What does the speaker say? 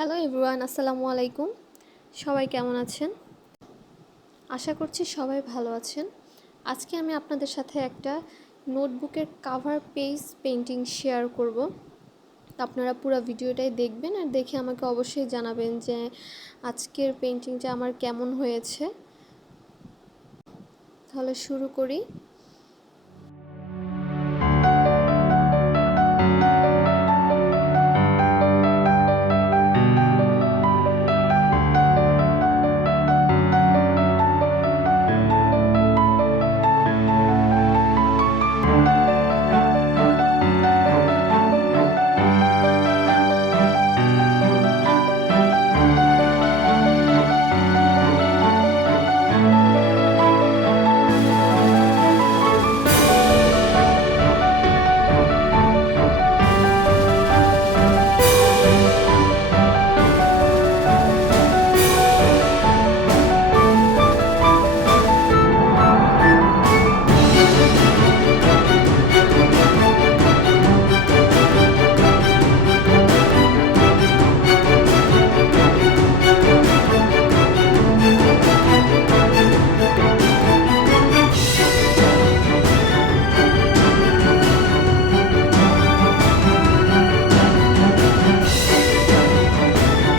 Hello everyone, আসসালামু আলাইকুম। সবাই কেমন আছেন? আশা করছি সবাই ভালো আছেন। আজকে আমি আপনাদের সাথে একটা নোটবুকের কাভার পেজ পেইন্টিং শেয়ার করব। আপনারা পুরো ভিডিওটাই দেখবেন আর দেখে আমাকে অবশ্যই জানাবেন যে আজকের পেইন্টিংটা আমার কেমন হয়েছে। তাহলে শুরু করি।